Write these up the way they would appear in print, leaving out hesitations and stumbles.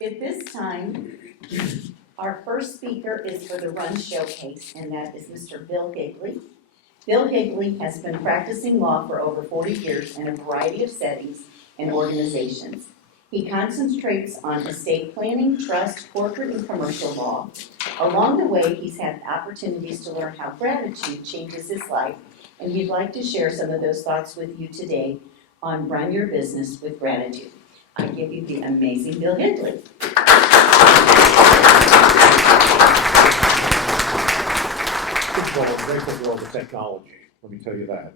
At this time, our first speaker is for the Run Showcase, and that is Mr. Bill Higley. Bill Higley has been practicing law for over 40 years in a variety of settings and organizations. He concentrates on estate planning, trust, corporate, and commercial law. Along the way, he's had opportunities to learn how gratitude changes his life, and he'd like to share some of those thoughts with you today on Run Your Business with Gratitude. I give you the amazing Bill Higley. First of all, I'm grateful for all the technology. Let me tell you that.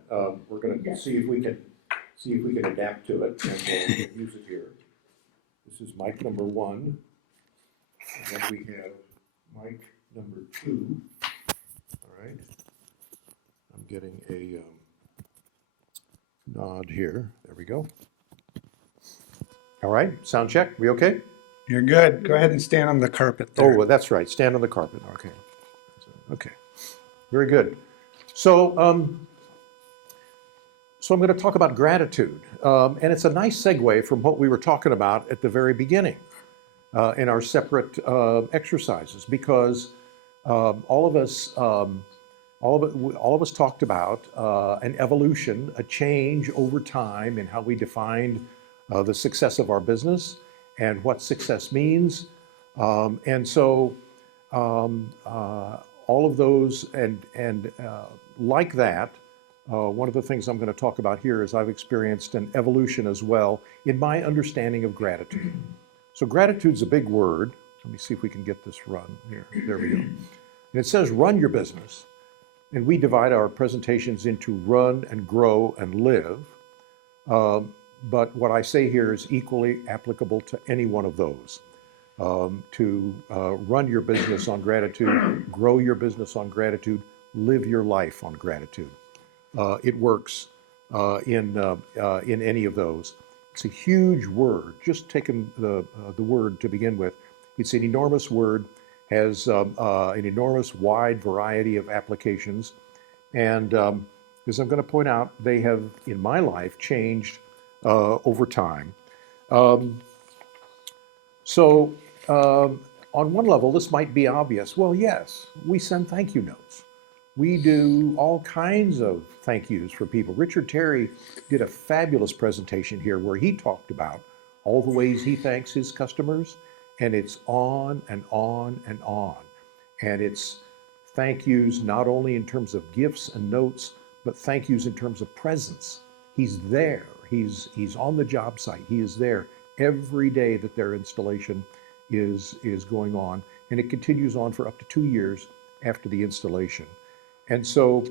We're going to see if we can adapt to it and use it here. This is mic number 1, and then we have mic number 2. All right. I'm getting a nod here. There we go. All right. Sound check. We okay? You're good. Go ahead and stand on the carpet there. Oh, well, that's right. Stand on the carpet. Okay. Okay. Very good. So I'm going to talk about gratitude. And it's a nice segue from what we were talking about at the very beginning in our separate exercises, because all of us talked about an evolution, a change over time in how we defined the success of our business and what success means. And so all of those and like that, one of the things I'm going to talk about here is I've experienced an evolution as well in my understanding of gratitude. So gratitude's a big word. Let me see if we can get this run here. There we go. And it says run your business. And we divide our presentations into run and grow and live. But what I say here is equally applicable to any one of those. To run your business on gratitude, grow your business on gratitude, live your life on gratitude. It works in any of those. It's a huge word. Just taking the word to begin with, it's an enormous word, has an enormous wide variety of applications, and as I'm going to point out, they have in my life changed over time. So on one level, this might be obvious. Well, yes, we send thank you notes. We do all kinds of thank yous for people. Richard Terry did a fabulous presentation here where he talked about all the ways he thanks his customers, and it's on and on and on. And it's thank yous not only in terms of gifts and notes, but thank yous in terms of presence. He's there. He's on the job site. He is there every day that their installation is going on, and it continues on for up to 2 years after the installation. And so,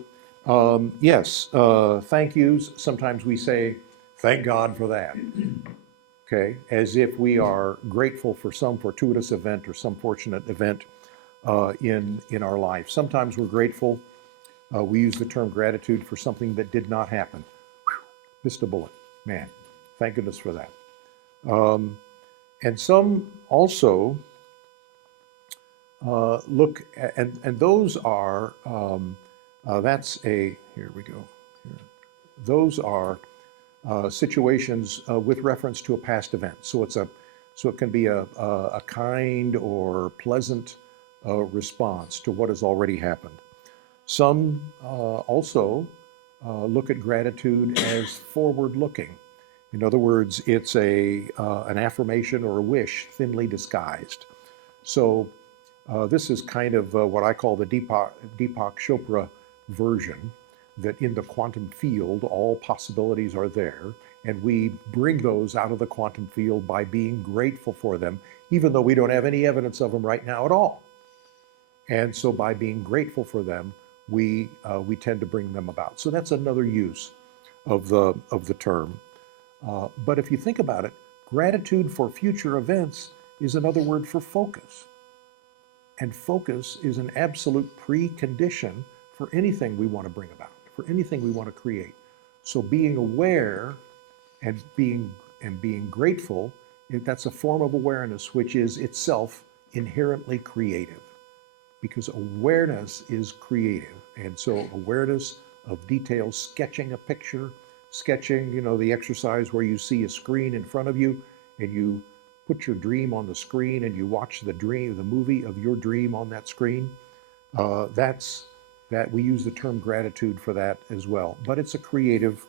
yes, thank yous. Sometimes we say, thank God for that, okay, as if we are grateful for some fortuitous event or some fortunate event in our life. Sometimes we're grateful. We use the term gratitude for something that did not happen. Whew, missed a bullet. Man, thank goodness for that. And some also look at, and those are, here we go. Here. Those are situations with reference to a past event. So it can be a kind or pleasant response to what has already happened. Some also look at gratitude as forward-looking. In other words, it's an affirmation or a wish thinly disguised. So this is kind of what I call the Deepak Chopra version, that in the quantum field, all possibilities are there, and we bring those out of the quantum field by being grateful for them, even though we don't have any evidence of them right now at all. And so by being grateful for them, we tend to bring them about. So that's another use of the term. But if you think about it, gratitude for future events is another word for focus. And focus is an absolute precondition for anything we want to bring about, for anything we want to create. So being aware and being grateful, that's a form of awareness which is itself inherently creative, because awareness is creative. And so awareness of details, sketching a picture, sketching, the exercise where you see a screen in front of you and you put your dream on the screen and you watch the movie of your dream on that screen. That we use the term gratitude for that as well. But it's a creative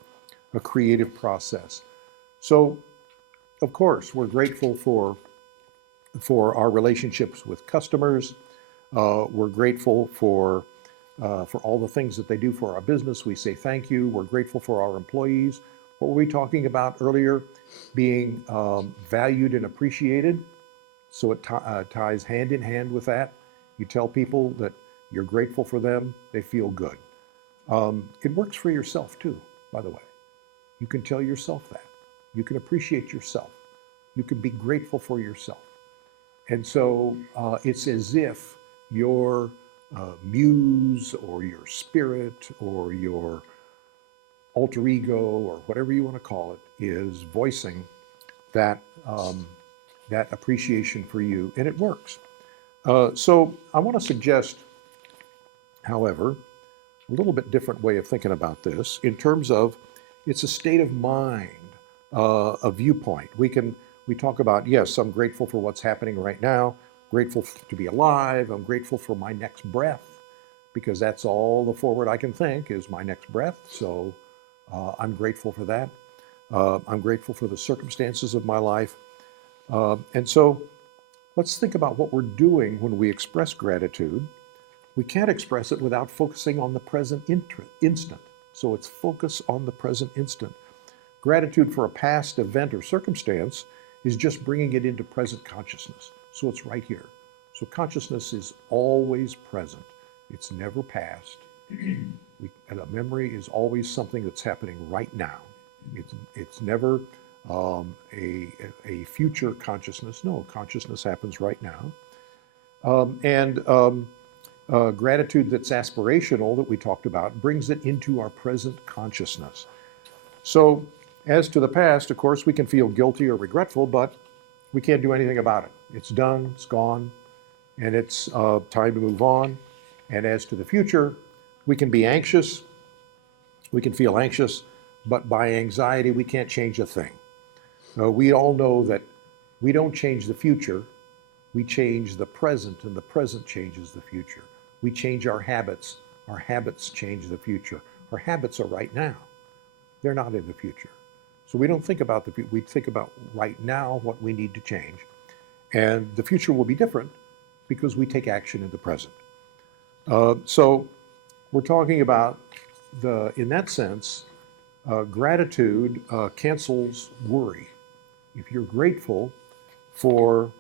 process. So, of course, we're grateful for our relationships with customers. We're grateful for all the things that they do for our business. We say thank you. We're grateful for our employees. What were we talking about earlier? Being valued and appreciated. So it ties hand in hand with that. You tell people that you're grateful for them, they feel good. It works for yourself too, by the way. You can tell yourself that. You can appreciate yourself. You can be grateful for yourself. And so it's as if your muse or your spirit or your alter ego or whatever you want to call it is voicing that appreciation for you, and it works. So I want to suggest, however, a little bit different way of thinking about this in terms of it's a state of mind, a viewpoint. We talk about, yes, I'm grateful for what's happening right now, grateful to be alive, I'm grateful for my next breath, because that's all the forward I can think is my next breath. So I'm grateful for that. I'm grateful for the circumstances of my life. And so let's think about what we're doing when we express gratitude. We can't express it without focusing on the present instant. So it's focus on the present instant. Gratitude for a past event or circumstance is just bringing it into present consciousness. So it's right here. So consciousness is always present. It's never past. A memory is always something that's happening right now. It's never a future consciousness. No, consciousness happens right now. Gratitude that's aspirational, that we talked about, brings it into our present consciousness. So as to the past, of course, we can feel guilty or regretful, but we can't do anything about it. It's done, it's gone, and it's time to move on. And as to the future, we can be anxious, we can feel anxious, but by anxiety, we can't change a thing. We all know that we don't change the future, we change the present, and the present changes the future. We change our habits change the future. Our habits are right now. They're not in the future. So we don't think about the future, we think about right now what we need to change. And the future will be different because we take action in the present. So we're talking about, in that sense, gratitude cancels worry. If you're grateful for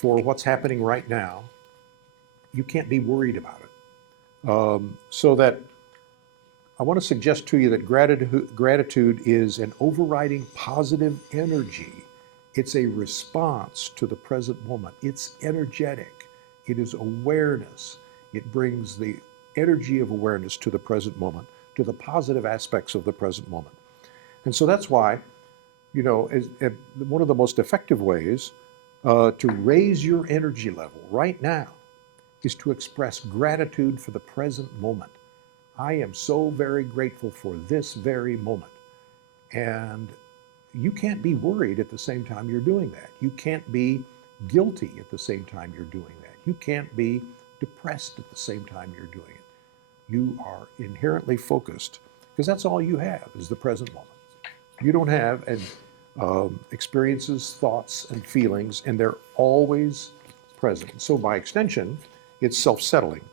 what's happening right now, you can't be worried about it. So that I want to suggest to you that gratitude is an overriding positive energy. It's a response to the present moment. It's energetic. It is awareness. It brings the energy of awareness to the present moment, to the positive aspects of the present moment. And so that's why, one of the most effective ways to raise your energy level right now is to express gratitude for the present moment. I am so very grateful for this very moment. And you can't be worried at the same time you're doing that. You can't be guilty at the same time you're doing that. You can't be depressed at the same time you're doing it. You are inherently focused, because that's all you have is the present moment. You don't have experiences, thoughts, and feelings, and they're always present. So by extension, it's self-settling.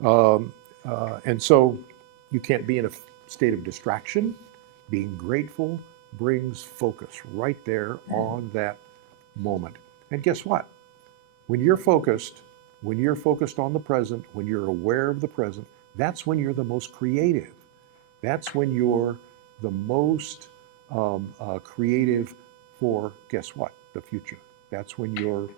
And so you can't be in a state of distraction. Being grateful brings focus right there on that moment. And guess what? When you're focused on the present, when you're aware of the present, that's when you're the most creative. That's when you're the most creative for, guess what? The future. That's when you're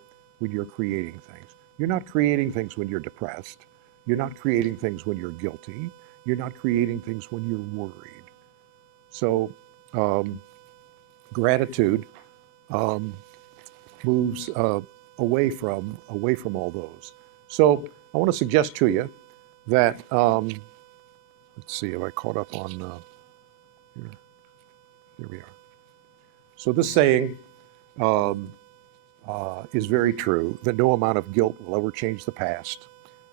creating things. You're not creating things when you're depressed. You're not creating things when you're guilty. You're not creating things when you're worried. So gratitude moves away from all those. So I want to suggest to you that let's see, have I caught up on Here. There we are. So this saying is very true, that no amount of guilt will ever change the past,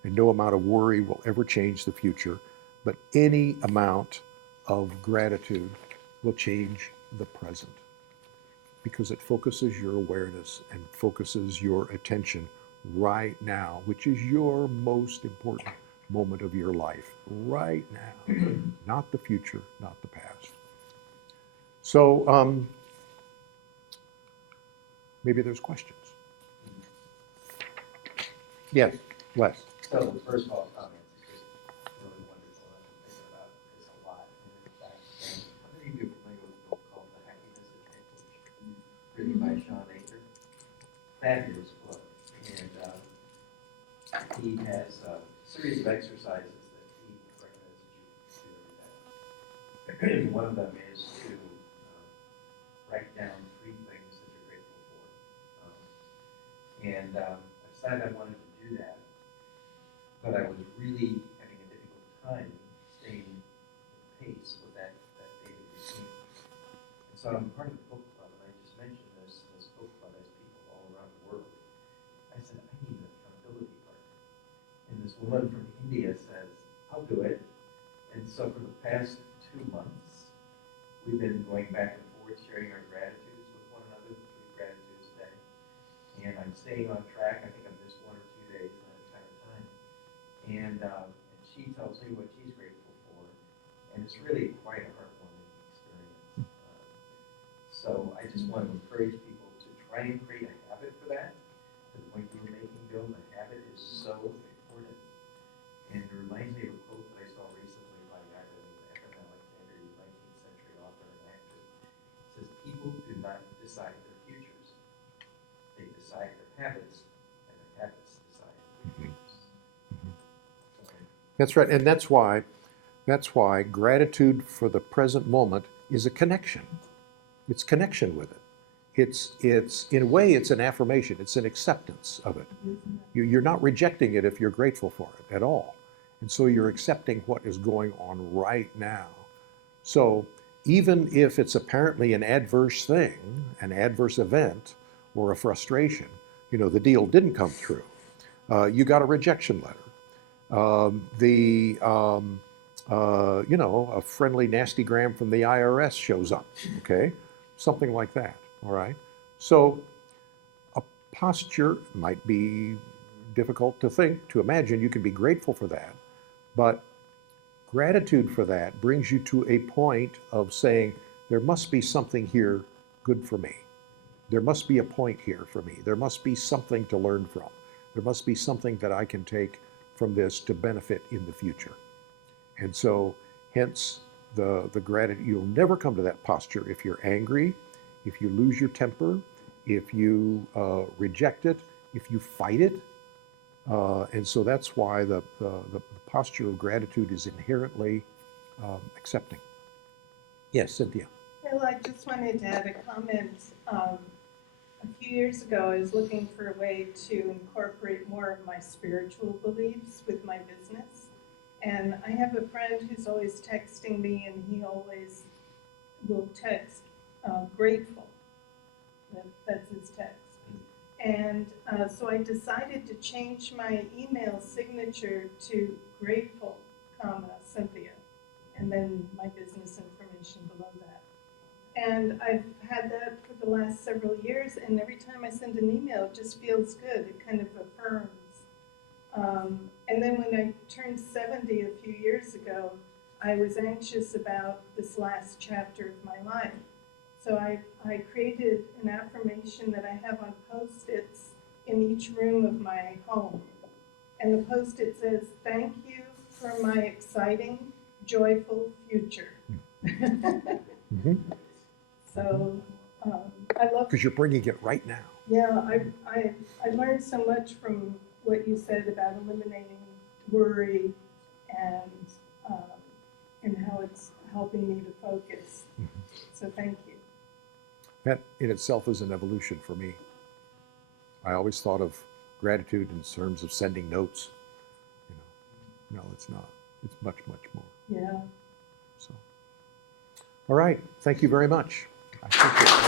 and no amount of worry will ever change the future, but any amount of gratitude will change the present, because it focuses your awareness and focuses your attention right now, which is your most important moment of your life, right now, not the future, not the past. So maybe there's questions. Yes, Les. So first of all, comments is just really wonderful. I've been thinking about this a lot. And in fact, how many of you are familiar with a book called The Happiness Advantage, written by Sean Aker? Fabulous book. And he has a series of exercises that he recommends that you do every day. One of them is to write down 3 things that you're grateful for. And I decided I wanted to do that, but I was really having a difficult time staying in pace with that daily routine. And so I'm part of the book club, and I just mentioned this book club has people all around the world. I said, I need an accountability partner. And this woman from India says, I'll do it. And so for the past 2 months, we've been going back and forth, sharing our gratitudes with one another, 3 gratitudes a day. And I'm staying on track. I think I've missed 1 or 2 days at a kind of time. And she tells me what she's grateful for. And it's really quite a heartwarming experience. So I just want to encourage people to try and create a habit for that. To the point you were making, Bill, the habit is so important. And it reminds me of a quote that I saw recently by a guy by the name of F.M. Alexander, the 19th century author and actor. It says, people do not decide their futures. They decide their habits, and their habits decide their futures. That's right, and that's why gratitude for the present moment is a connection. It's connection with it. It's in a way, it's an affirmation. It's an acceptance of it. You're not rejecting it if you're grateful for it at all. And so you're accepting what is going on right now. So even if it's apparently an adverse thing, an adverse event, or a frustration, the deal didn't come through. You got a rejection letter. A friendly nasty gram from the IRS shows up, okay? Something like that, all right? So a posture might be difficult to imagine. You can be grateful for that, but gratitude for that brings you to a point of saying, there must be something here good for me. There must be a point here for me. There must be something to learn from. There must be something that I can take from this to benefit in the future. And so, hence, the gratitude. You'll never come to that posture if you're angry, if you lose your temper, if you reject it, if you fight it. And so that's why the posture of gratitude is inherently accepting. Yes, Cynthia. Well, I just wanted to add a comment. A few years ago, I was looking for a way to incorporate more of my spiritual beliefs with my business. And I have a friend who's always texting me, and he always will text grateful. That's his text. And so I decided to change my email signature to grateful, Cynthia, and then my business information below that. And I've had that for the last several years, and every time I send an email, it just feels good. It kind of affirms. And then when I turned 70 a few years ago, I was anxious about this last chapter of my life. So I created an affirmation that I have on Post-its in each room of my home. And the Post-it says, "Thank you for my exciting, joyful future." Mm-hmm. So I love. Because you're bringing it right now. Yeah, I learned so much from what you said about eliminating worry and how it's helping me to focus. Mm-hmm. So thank you. That in itself is an evolution for me. I always thought of gratitude in terms of sending notes. No, it's not. It's much, much more. Yeah. So, All right, thank you very much. I appreciate it.